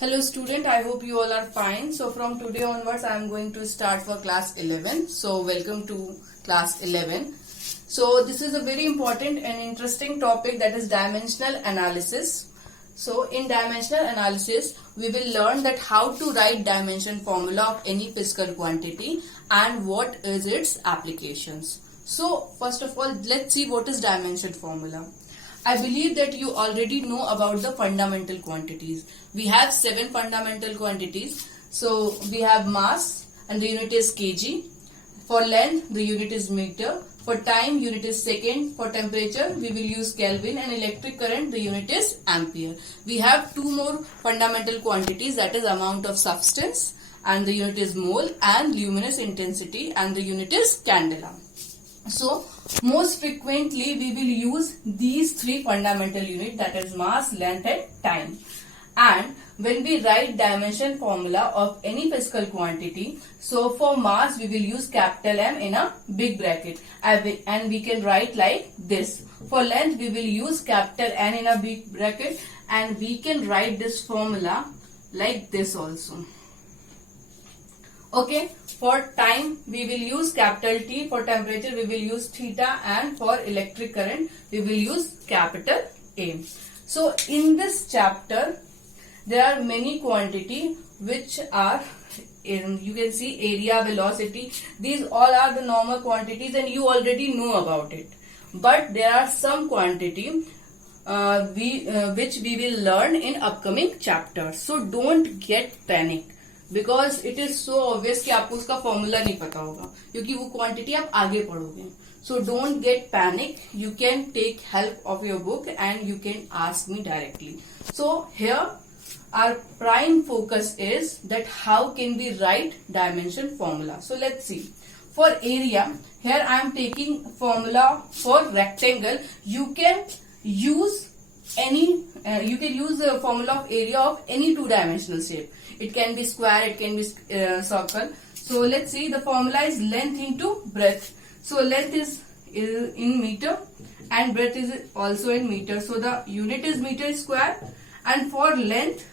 Hello student, I hope you all are fine. So from today onwards I am going to start for class 11. So welcome to class 11. So this is a very important and interesting topic, that is dimensional analysis. So in dimensional analysis we will learn that how to write dimension formula of any physical quantity and what is its applications. So first of all, let's see what is dimension formula. I believe that you already know about the fundamental quantities. We have 7 fundamental quantities. So we have mass and the unit is kg. For length the unit is meter. For time unit is second. For temperature we will use Kelvin, and electric current the unit is ampere. We have 2 more fundamental quantities, that is amount of substance and the unit is mole, and luminous intensity and the unit is candela. So most frequently we will use these 3 fundamental units, that is mass, length and time. And when we write dimension formula of any physical quantity, so for mass we will use capital M in a big bracket and we can write like this. For length we will use capital N in a big bracket and we can write this formula like this also. Okay, for time we will use capital T, for temperature we will use theta, and for electric current we will use capital A. So in this chapter there are many quantity which are you can see area, velocity, these all are the normal quantities and you already know about it. But there are some quantity which we will learn in upcoming chapters. So don't get panic, because it is so obvious कि आपको उसका formula नहीं पता होगा, क्योंकि वो quantity आप आगे पढ़ोगे. So don't get panic. You can take help of your book and you can ask me directly. So here our prime focus is that how can we write dimension formula. So let's see. For area, here I am taking formula for rectangle. You can use any a formula of area of any 2-dimensional shape. It can be square, it can be circle. So let's see, the formula is length into breadth. So length is in meter and breadth is also in meter. So the unit is meter square, and for length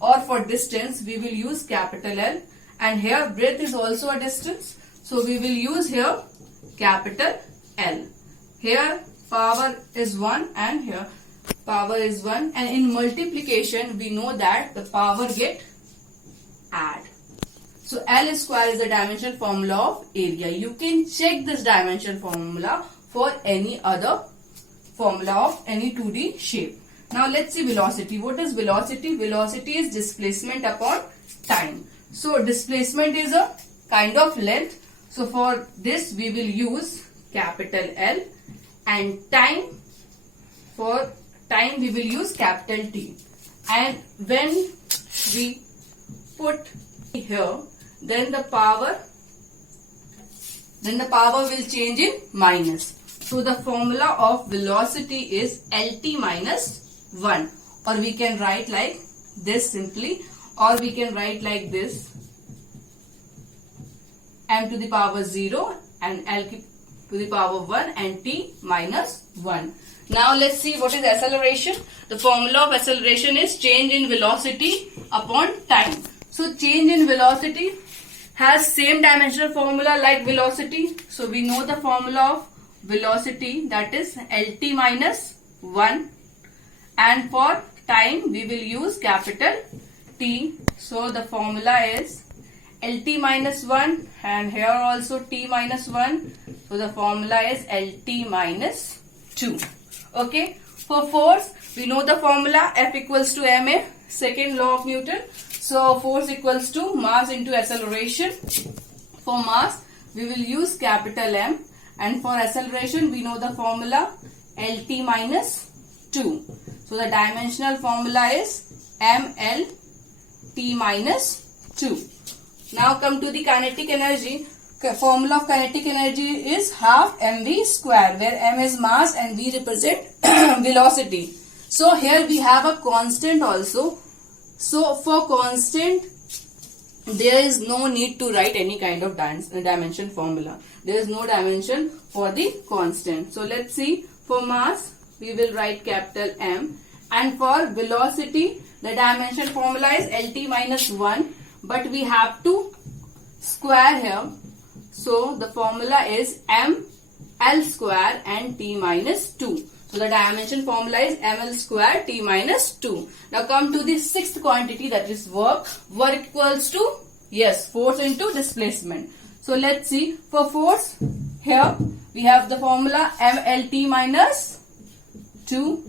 or for distance we will use capital L, and here breadth is also a distance. So we will use here capital L. Here power is 1 and here power is 1, and in multiplication we know that the power get add. So L square is the dimension formula of area. You can check this dimension formula for any other formula of any 2D shape. Now let's see velocity. What is velocity? Velocity is displacement upon time. So displacement is a kind of length. So for this we will use capital L, and time, for time we will use capital T. And when we put here, then the power will change in minus. So the formula of velocity is LT minus 1, or we can write like this simply, or we can write like this, m to the power 0 and L to the power 1 and T minus 1. Now let's see what is acceleration. The formula of acceleration is change in velocity upon time. So change in velocity has same dimensional formula like velocity. So we know the formula of velocity, that is LT minus 1, and for time we will use capital T. So the formula is LT minus 1, and here also T minus 1. So the formula is LT minus 2. Okay. For force we know the formula, F equals to ma, second law of Newton. So force equals to mass into acceleration. For mass we will use capital M, and for acceleration we know the formula LT minus 2. So the dimensional formula is ml T minus 2. Now come to the kinetic energy. Formula of kinetic energy is half mv square, where m is mass and v represent velocity. So here we have a constant also. So for constant there is no need to write any kind of dimension formula. There is no dimension for the constant. So let's see, for mass we will write capital M, and for velocity The dimension formula is LT minus 1, but we have to square here. So the formula is ML square and T minus 2. So the dimension formula is ML square T minus 2. Now come to the sixth quantity, that is work. Work equals to, yes, force into displacement. So let's see, for force, here we have the formula MLT minus 2,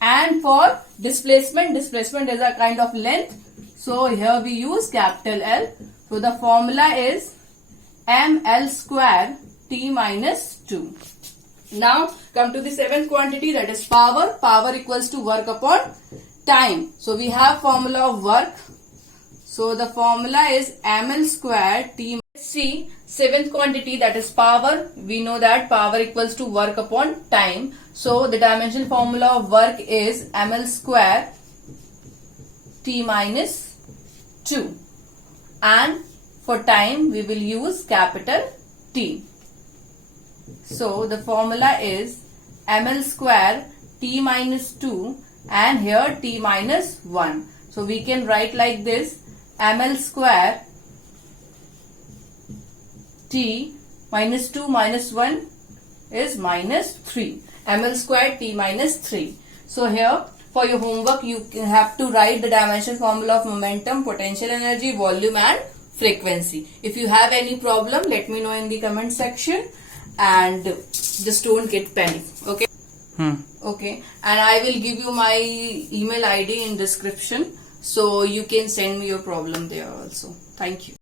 and for displacement is a kind of length. So here we use capital L. So the formula is ML square T minus 2. Now come to the seventh quantity, that is power. Power equals to work upon time. So we have formula of work. So the formula is ML square T. Let's see seventh quantity, that is power. We know that power equals to work upon time. So the dimension formula of work is ML square T minus 2. And for time we will use capital T. So the formula is ML square T minus 2 and here T minus 1. So we can write like this, ML square T minus 2 minus 1 is minus 3. ML square T minus 3. So here for your homework you have to write the dimension formula of momentum, potential energy, volume and frequency. If you have any problem, let me know in the comment section. And just don't get panic, okay? Okay, and I will give you my email ID in description, so you can send me your problem there also. Thank you.